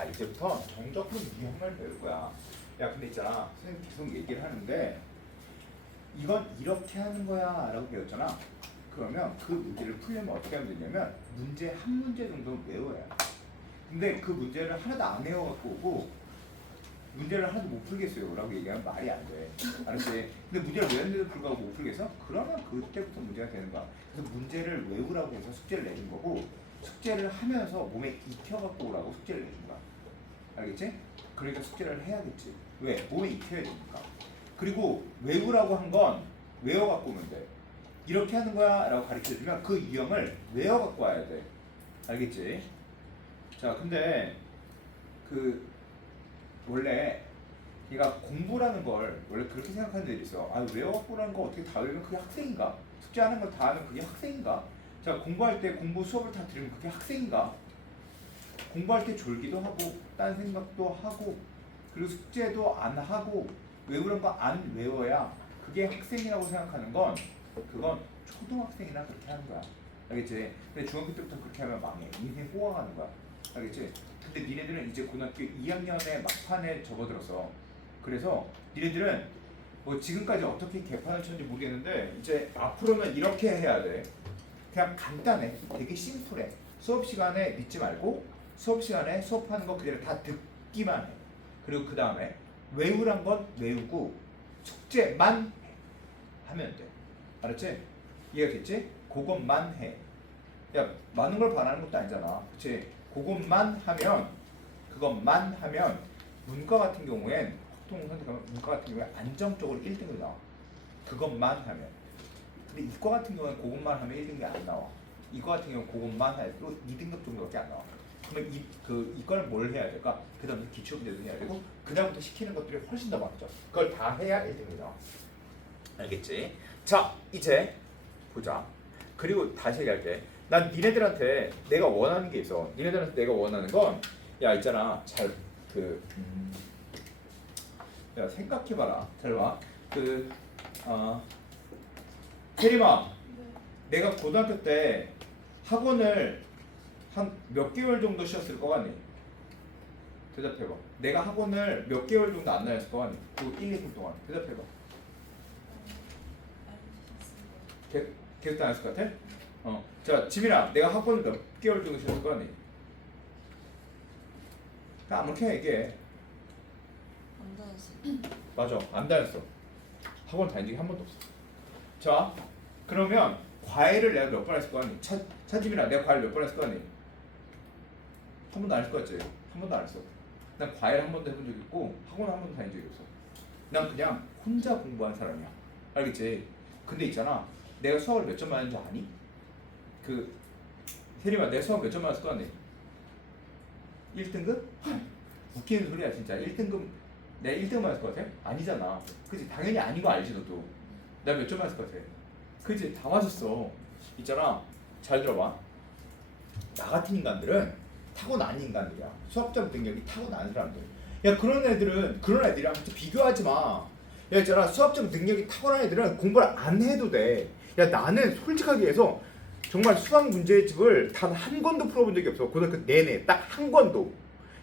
자 이제부터 정적분 유형을 배울 거야. 야 근데 있잖아 선생님 계속 얘기를 하는데 이건 이렇게 하는 거야 라고 배웠잖아. 그러면 그 문제를 풀려면 어떻게 하면 되냐면 문제 한 문제 정도는 외워야 돼. 근데 그 문제를 하나도 안 외워갖고 오고 문제를 하나도 못 풀겠어요 라고 얘기하면 말이 안 돼. 알았지? 근데 문제를 외웠는데도 불구하고 못 풀겠어? 그러면 그때부터 문제가 되는 거야. 그래서 문제를 외우라고 해서 숙제를 내준 거고 숙제를 하면서 몸에 익혀갖고 오라고 숙제를 내준 거야. 알겠지? 그러니까 숙제를 해야겠지. 왜? 몸에 익혀야 되니까. 그리고 외우라고 한 건 외워갖고 오면 돼. 이렇게 하는 거야 라고 가르쳐주면 그 유형을 외워갖고 와야 돼. 알겠지? 자, 근데 그 원래 얘가 공부라는 걸 원래 그렇게 생각하는 애들이 있어. 아, 외워갖고라는 거 어떻게 다 외우면 그게 학생인가? 숙제하는 걸 다 하면 그게 학생인가? 자, 공부할 때 공부 수업을 다 들으면 그게 학생인가? 공부할 때 졸기도 하고 딴 생각도 하고 그리고 숙제도 안 하고 외우는 거 안 외워야 그게 학생이라고 생각하는 건 그건 초등학생이나 그렇게 하는 거야. 알겠지? 근데 중학교 때부터 그렇게 하면 망해. 인생 호황하는 거야. 알겠지? 근데 니네들은 이제 고등학교 2학년의 막판에 접어들어서. 그래서 니네들은 뭐 지금까지 어떻게 개판을 쳤는지 모르겠는데 이제 앞으로는 이렇게 해야 돼. 그냥 간단해. 되게 심플해. 수업 시간에 믿지 말고 수업 시간에 수업하는 거 그대로 다 듣기만 해. 그리고 그 다음에 외우란 건 외우고 숙제만 하면 돼. 알았지? 이해가 됐지? 그것만 해. 야 많은 걸 바라는 것도 아니잖아. 그치? 그것만 하면 그것만 하면 문과 같은 경우엔 보통 선택하면 문과 같은 경우에 안정적으로 1등을 나와. 그것만 하면. 근데 이과 같은 경우는 그것만 하면 1등이 안 나와. 이과 같은 경우는 그것만 해도 2등급 정도밖에 안 나와. 그러면 이, 그, 이과를 뭘 해야 될까? 그 다음에 기초 문제도 해야 되고, 그 다음부터 시키는 것들이 훨씬 더 많죠. 그걸 다 해야 1등이 나와. 알겠지? 자, 이제 보자. 그리고 다시 얘기할게. 난 니네들한테 내가 원하는 게 있어. 니네들한테 내가 원하는 건, 야, 있잖아. 잘, 그, 음, 야, 생각해봐라. 잘 봐. 그, 어, 세림아, 내가 고등학교 때 학원을 한 몇 개월 정도 쉬었을 거 같니? 대답해봐. 내가 학원을 몇 개월 정도 안 다녔을 거 같니? 그 1, 2분 동안. 대답해봐. 계- 계속 다녔을 것 같아? 어. 자, 지민아, 내가 학원을 몇 개월 정도 쉬었을 거 같니? 그냥 아무렇게 얘기해. 안 다녔어. 맞아, 안 다녔어. 학원 다닌 적이 한 번도 없어. 자, 그러면 과외를 내가 몇 번 했을 거 같니? 차, 차지민아, 내가 과외를 몇 번 했을 거 같니? 한 번도 안 했을 거 같지? 한 번도 안 했어. 난 과외를 한 번도 해본 적이 있고 학원 한 번도 다닌 적이 없어. 난 그냥 혼자 공부한 사람이야. 알겠지? 근데 있잖아, 내가 수학을 몇 점 맞는지 아니? 그 세림아, 내가 수학 몇 점 맞았을 거 같니? 1등급? 웃기는 소리야 진짜. 1등급 내가 1등 맞을 것 같아? 아니잖아. 그지 당연히 아닌 거 알지 너도. 나몇점 맞을 것 같아? 그지 다 맞았어. 있잖아. 잘 들어봐. 나 같은 인간들은 타고난 인간들이야. 수학적 능력이 타고난 사람들. 야 그런 애들은 그런 애들이랑 같이 비교하지 마. 야 있잖아 수학적 능력이 타고난 애들은 공부를 안 해도 돼. 야 나는 솔직하게 해서 정말 수학 문제집을 단 한 권도 풀어본 적이 없어. 고등학교 내내 딱 한 권도.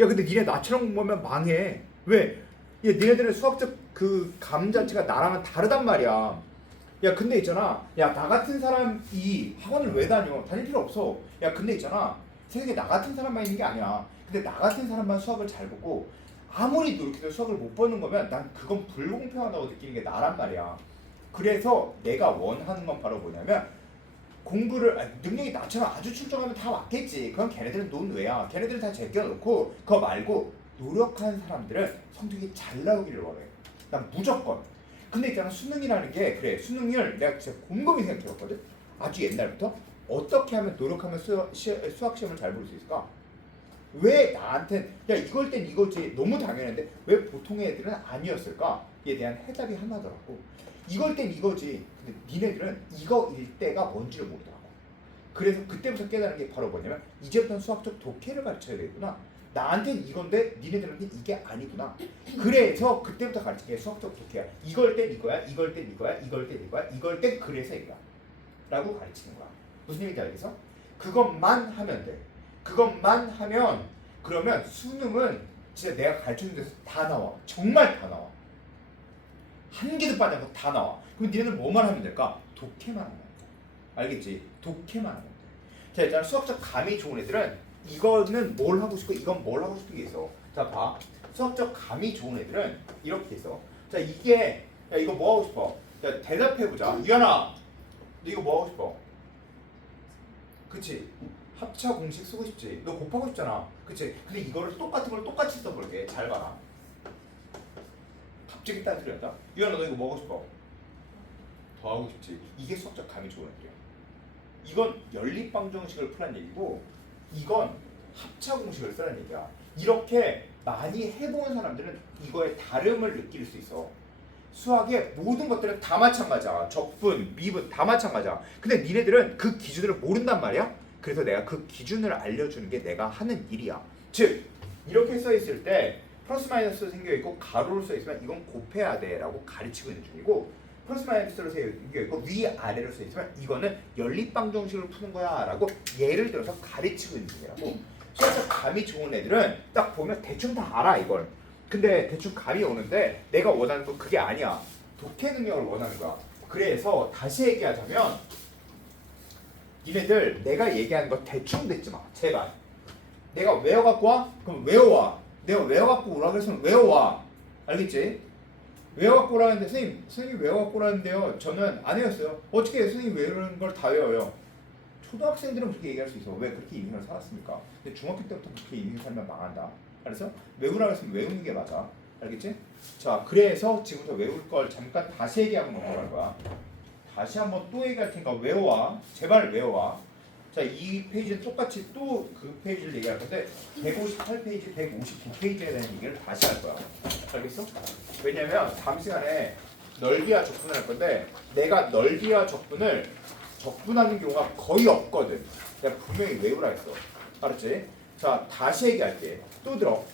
야 근데 니네 나처럼 공부하면 망해. 왜? 야 니네들은 수학적 그 감 자체가 나랑은 다르단 말이야. 야 근데 있잖아. 야 나 같은 사람이 학원을 왜 다녀? 다닐 필요 없어. 야 근데 있잖아. 세상에 나 같은 사람만 있는 게 아니야. 근데 나 같은 사람만 수학을 잘 보고 아무리 노력해도 수학을 못 보는 거면 난 그건 불공평하다고 느끼는 게 나란 말이야. 그래서 내가 원하는 건 바로 뭐냐면 공부를 아니, 능력이 나처럼 아주 출중하면 다 맞겠지. 그건 걔네들은 논외야. 걔네들은 다 제껴놓고 그거 말고 노력한 사람들은 성적이 잘 나오기를 원해. 난 무조건. 근데 있잖아 수능이라는 게 그래 수능을 내가 진짜 곰곰이 생각해봤거든. 아주 옛날부터 어떻게 하면 노력하면 수학 시험을 잘 볼 수 있을까? 왜 나한테 야 이걸 땐 이거지 너무 당연한데 왜 보통의 애들은 아니었을까?에 대한 해답이 하나더라고. 이걸 땐 이거지. 근데 니네들은 이거일 때가 뭔지를 모르더라고. 그래서 그때부터 깨달은 게 바로 뭐냐면 이제부터 수학적 독해를 가르쳐야 되구나. 나한테는 이건데 니네들한테 이게 아니구나. 그래서 그때부터 가르친 게 수학적 독해야. 이걸 땐 이거야, 이걸 땐 이거야, 이걸 땐 이거야, 이걸 땐 그래서 이거야. 라고 가르치는 거야. 무슨 얘기인지 알겠어? 그것만 하면 돼. 그것만 하면 그러면 수능은 진짜 내가 가르쳐준 데서 다 나와. 정말 다 나와. 한 개도 빠지 않고 다 나와. 그럼 니네는 뭐만 하면 될까? 독해만 하면 돼. 알겠지? 독해만 하면 돼. 자, 일단 수학적 감이 좋은 애들은 이거는 뭘 하고 싶고 이건 뭘 하고 싶은 게 있어. 자, 봐. 수학적 감이 좋은 애들은 이렇게 있어. 자, 이게 야, 이거 뭐 하고 싶어? 야, 대답해 보자. 유연아. 너 이거 뭐 하고 싶어? 그치? 합차 공식 쓰고 싶지. 너 곱하고 싶잖아. 그치? 근데 이거를 똑같은 걸 똑같이 써볼게. 잘 봐라. 갑자기 따뜻했다. 유연아 너 이거 뭐 하고 싶어? 더 하고 싶지. 이게 수학적 감이 좋은 애들이야. 이건 연립방정식을 푸란 얘기고 이건 합차 공식을 쓰라는 얘기야. 이렇게 많이 해본 사람들은 이거의 다름을 느낄 수 있어. 수학의 모든 것들은 다 마찬가지야. 적분, 미분 다 마찬가지야. 근데 니네들은 그 기준을 모른단 말이야. 그래서 내가 그 기준을 알려주는 게 내가 하는 일이야. 즉 이렇게 써 있을 때 플러스 마이너스 생겨 있고 가로로 써 있으면 이건 곱해야 돼라고 가르치고 있는 중이고 플러스 마이너스로 생겨 있고 위 아래로 써 있으면 이거는 연립방 정식을 푸는 거야라고 예를 들어서 가르치고 있는 중이라고. 수학적 감이 좋은 애들은 딱 보면 대충 다 알아 이걸. 근데 대충 감이 오는데 내가 원하는 건 그게 아니야. 독해 능력을 원하는 거야. 그래서 다시 얘기하자면 니네들 내가 얘기하는 거 대충 듣지 마. 제발. 내가 외워갖고 와? 그럼 외워와. 내가 외워갖고 오라 그랬으면 외워와. 알겠지? 외워갖고 오라는데 선생님, 선생님 외워갖고 오라는데요. 저는 안 외웠어요. 어떻게 선생님 외우는 걸 다 외워요? 초등학생들은 그렇게 얘기할 수 있어. 왜 그렇게 인생을 살았습니까? 근데 중학교 때부터 그렇게 인생 살면 망한다. 그래서 외우라고 했으면 외우는 게 맞아. 알겠지? 자, 그래서 지금부터 외울 걸 잠깐 다시 얘기하고 넘어갈 거야. 다시 한번 또 얘기할 테니까 외워와. 제발 외워와. 자, 이 페이지는 똑같이 또 그 페이지를 얘기할 건데 158페이지, 159페이지에 대한 얘기를 다시 할 거야. 알겠어? 왜냐면 다음 시간에 넓이와 적분을 할 건데 내가 넓이와 적분을 적분하는 경우가 거의 없거든. 내가 분명히 외우라 했어. 알았지? 자, 다시 얘기할게. 또 들어.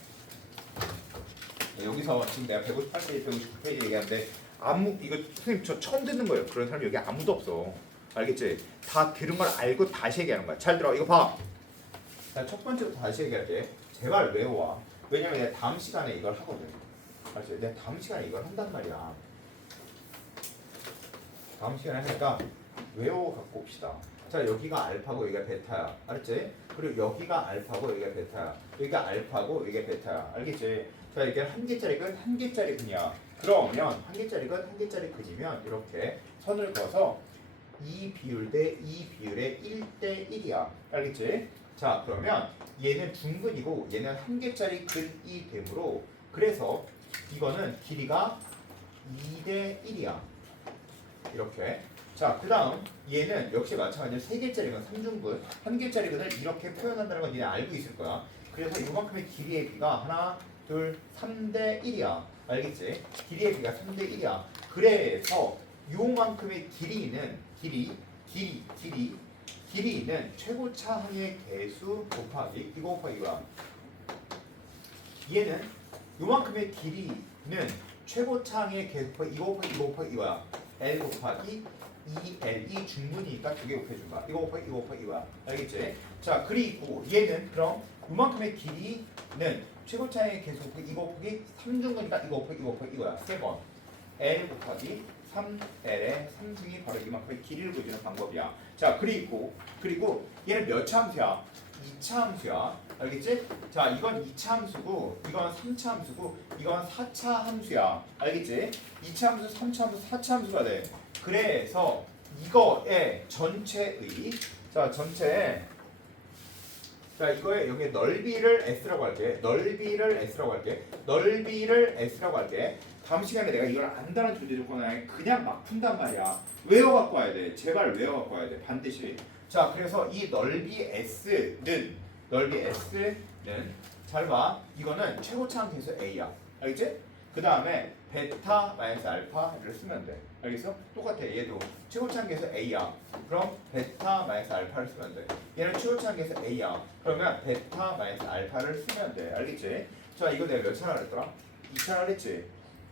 여기서 지금 내가 158페이지, 159페이지 얘기하는데 아무 이거 선생님 저 처음 듣는 거예요. 그런 사람 여기 아무도 없어. 알겠지? 다 들은 걸 알고 다시 얘기하는 거야. 잘 들어. 이거 봐. 자, 첫 번째부터 다시 얘기할게. 제발 외워와. 왜냐면 내가 다음 시간에 이걸 하거든. 알았지? 내가 다음 시간에 이걸 한단 말이야. 다음 시간에 하니까 외워 갖고 옵시다. 자 여기가 알파고 여기가 베타야. 알았지? 그리고 여기가 알파고 여기가 베타야. 여기가 알파고 여기가 베타야. 알겠지? 자 이게 한 개짜리 근 한 개짜리 근이야. 그러면 한 개짜리 근한 개짜리 근이면 이렇게 선을 그어서 이 비율 대 이 비율의 1대 1이야. 알겠지? 자 그러면 얘는 중근이고 얘는 한 개짜리 근이 되므로 그래서 이거는 길이가 2대 1이야. 이렇게. 자, 그 다음 얘는 역시 마찬가지로 세 개짜리건 3중분, 한 개짜리건을 이렇게 표현한다는 건 니네 알고 있을 거야. 그래서 이만큼의 길이의 비가 하나, 둘, 3대 1이야. 알겠지? 길이의 비가 3대 1이야. 그래서 요만큼의 길이는 길이, 길이, 길이, 길이는 최고차 항의 개수 곱하기 이거 곱하기 이거야. 얘는 요만큼의 길이는 최고차 항의 개수 곱하기 이거 곱하기 이거야. L 곱하기 2L이 중문이니까 두 개 곱해준 거야. 이거 곱하기 이거 곱하기 이거야. 알겠지? 자 그리고 얘는 그럼 요만큼의 길이는 최고차의 개수 곱하기 이거 곱하기 3중근이니까 이거 곱하기 이거 곱하기 이거야. 세 번. L 곱하기 3L의 3중이 바로 이만큼의 길이를 보여주는 방법이야. 자 그리고 그리고 얘는 몇 차 함수야? 2차 함수야. 알겠지? 자 이건 2차 함수고 이건 3차 함수고 이건 4차 함수야. 알겠지? 2차 함수, 3차 함수, 4차 함수가 돼. 그래서 이거의 전체의 자 전체에 자 이거에 여기 넓이를 s라고 할게. 넓이를 s라고 할게. 넓이를 s라고 할게. 다음 시간에 내가 이걸 안다는 존재 조건에 그냥 막 푼단 말이야. 외워 갖고 와야 돼. 제발 외워 갖고 와야 돼. 반드시. 자 그래서 이 넓이 s는 넓이 s는 잘 봐. 이거는 최고차항 계수 a야. 알겠지? 그 다음에 베타 마이너스 알파를 쓰면 돼. 알겠어? 똑같아. 얘도 최고차항계에서 a야. 그럼 베타 마이너스 알파를 쓰면 돼. 얘는 최고차항계에서 a야. 그러면 베타 마이너스 알파를 쓰면 돼. 알겠지? 자, 이거 내가 몇 차나 그랬더라? 2차 했지?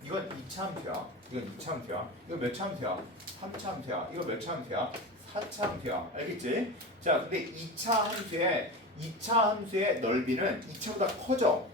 이건 2차 함수야. 이건 2차 함수야. 이거 몇차 함수야? 3차 함수야. 이거 몇차 함수야? 4차 함수야. 알겠지? 자, 근데 2차 함수에 2차 함수의 넓이는 2차보다 커져.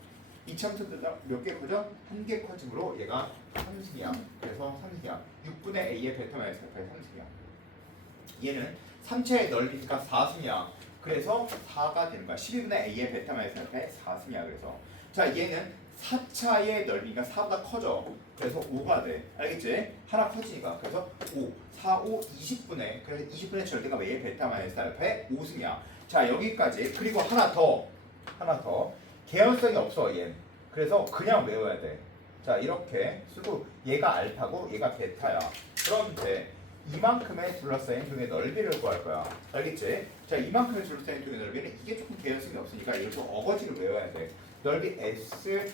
2차 함수보다 몇개 커져? 한 개 커짐으로 얘가 3승이야. 그래서 3승이야. 6분의 a의 베타 마이너스 베타의 3승이야. 얘는 3차의 넓이니까 4승이야. 그래서 4가 되는 거야. 12분의 a의 베타 마이너스 베타의 4승이야. 그래서 자 얘는 4차의 넓이가 4보다 커져. 그래서 5가 돼. 알겠지? 하나 커지니까. 그래서 5, 4, 5, 20분의 그래서 20분의 절대가 왜 베타 마이너스 알파의 5승이야. 자 여기까지. 그리고 하나 더. 하나 더. 개연성이 없어 얘. 그래서 그냥 외워야 돼. 자 이렇게 쓰고 얘가 알파고 얘가 베타야. 그런데 이만큼의 둘러싸인 동의 넓이를 구할 거야. 알겠지? 자 이만큼의 둘러싸인 동의 넓이는 이게 조금 개연성이 없으니까 이걸 좀 어거지로 외워야 돼. 넓이 S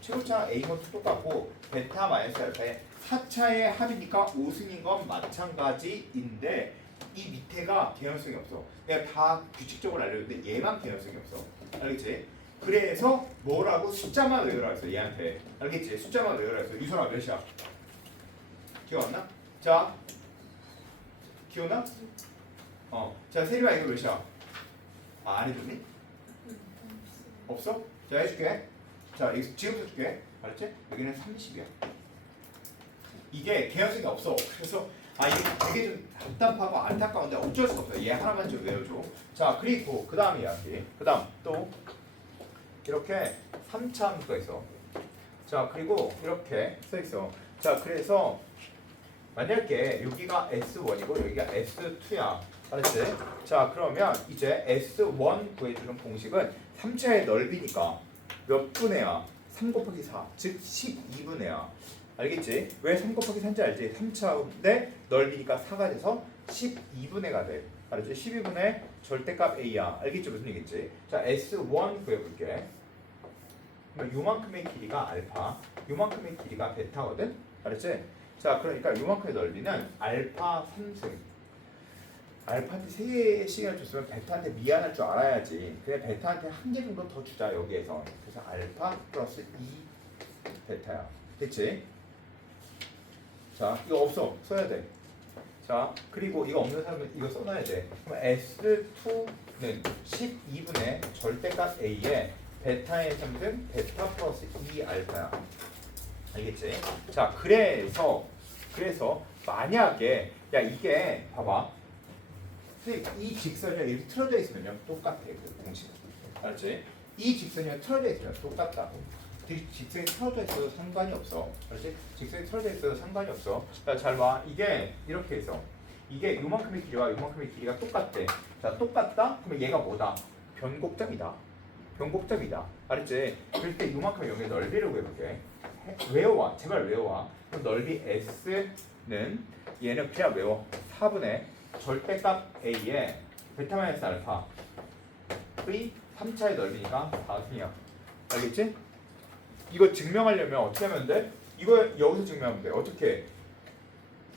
최고차 A 모트 똑같고 베타 마이너스 알파의 4차의 합이니까 5승인 건 마찬가지인데 이 밑에가 개연성이 없어. 내가 다 규칙적으로 알려줬는데 얘만 개연성이 없어. 알겠지? 그래서 뭐라고 숫자만 외우라 했어 얘한테. 알겠지? 숫자만 외우라 했어. 유선아 몇이야? 기억 안 나? 자, 기억나? 어, 자 세리가 이거 몇이야? 아, 안 해줬니? 없어? 자 해줄게. 자 지금부터 줄게. 알았지? 여기는 30이야. 이게 개연성이 없어. 그래서 아 이게 되게 좀 답답하고 안타까운데 어쩔 수 없어. 얘 하나만 좀 외워줘. 자 그리고 그 다음 이야기. 그 다음 또 이렇게 3차 함수가 있어. 자 그리고 이렇게 써 있어. 자 그래서 만약에 여기가 S1이고 여기가 S2야. 알았지? 자 그러면 이제 S1 구해주는 공식은 3차의 넓이니까 몇 분의야? 3 곱하기 4, 즉 12분의야. 알겠지? 왜 3 곱하기 4인지 알지? 3차인데 넓이니까 4가 돼서 12분의가 돼. 알았지? 12분의 절대값 A야. 알겠지? 무슨 얘기지? 자 S1 구해볼게. 그러면 요만큼의 길이가 알파, 요만큼의 길이가 베타거든? 알았지? 자 그러니까 요만큼의 넓이는 알파 3승 알파한테 3시간을 줬으면 베타한테 미안할 줄 알아야지. 근데 베타한테 한 개 정도 더 주자 여기에서. 그래서 알파 플러스 2 베타야. 됐지? 자 이거 없어. 써야 돼 자 그리고 이거 없는 사람은 이거 써놔야 돼. 그럼 S2는 12분의 절대값 A에 베타의 3등 베타 플러스 2 알파야. 알겠지? 자 그래서 그래서 만약에 야 이게 봐봐. 이 직선이 이렇게 틀어져 있으면요. 똑같아 그 공식. 알았지? 이 직선이 틀어져 있으면 똑같다고. 이 직선이 틀어져 있어도 상관이 없어. 알았지? 직선이 틀어져 있어도 상관이 없어. 자 잘 봐. 이게 이렇게 해서. 이게 요만큼의 길이와 요만큼의 길이가 똑같대. 자 똑같다? 그러면 얘가 뭐다? 변곡점이다 변곡점이다. 알았지? 그럴 때 요만큼의 영의 넓이를 구해볼게. 외워와 제발 외워와. 그럼 넓이 S는 얘는 그냥 외워. 4분의 절대값 A에 베타 마이너스 알파. 의 3차의 넓이니까 4승이야. 알겠지? 이거 증명하려면 어떻게 하면 돼? 이거 여기서 증명하면 돼. 어떻게?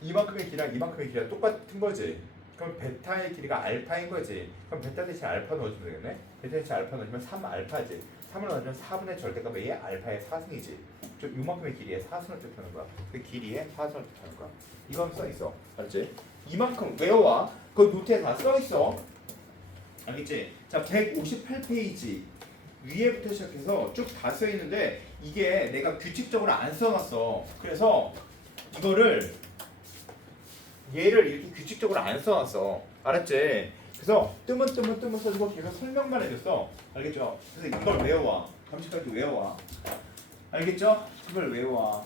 이만큼의 길이랑 이만큼의 길이가 똑같은 거지 그럼 베타의 길이가 알파인 거지. 그럼 베타 대신 알파 넣어주면 되겠네. 베타 대신 알파 넣어주면 3알파지. 3을 넣어주면 4분의 절대값 A의 알파의 4승이지. 좀 요만큼의 길이에 4승을 뜻하는 거야. 그 길이에 4승을 뜻하는 거야. 이건 써 있어. 알았지? 이만큼 외워와. 그 노트에 다 써 있어. 알겠지? 자 158페이지. 위에부터 시작해서 쭉 다 써 있는데 이게 내가 규칙적으로 안 써놨어. 그래서 이거를 얘를 이렇게 규칙적으로 안 써놨어 알았지? 그래서 뜨문 뜨문 뜨문 써주고 계속 설명만 해줬어 알겠죠? 그래서 이걸 외워와 감식까지 외워와 알겠죠? 이걸 외워와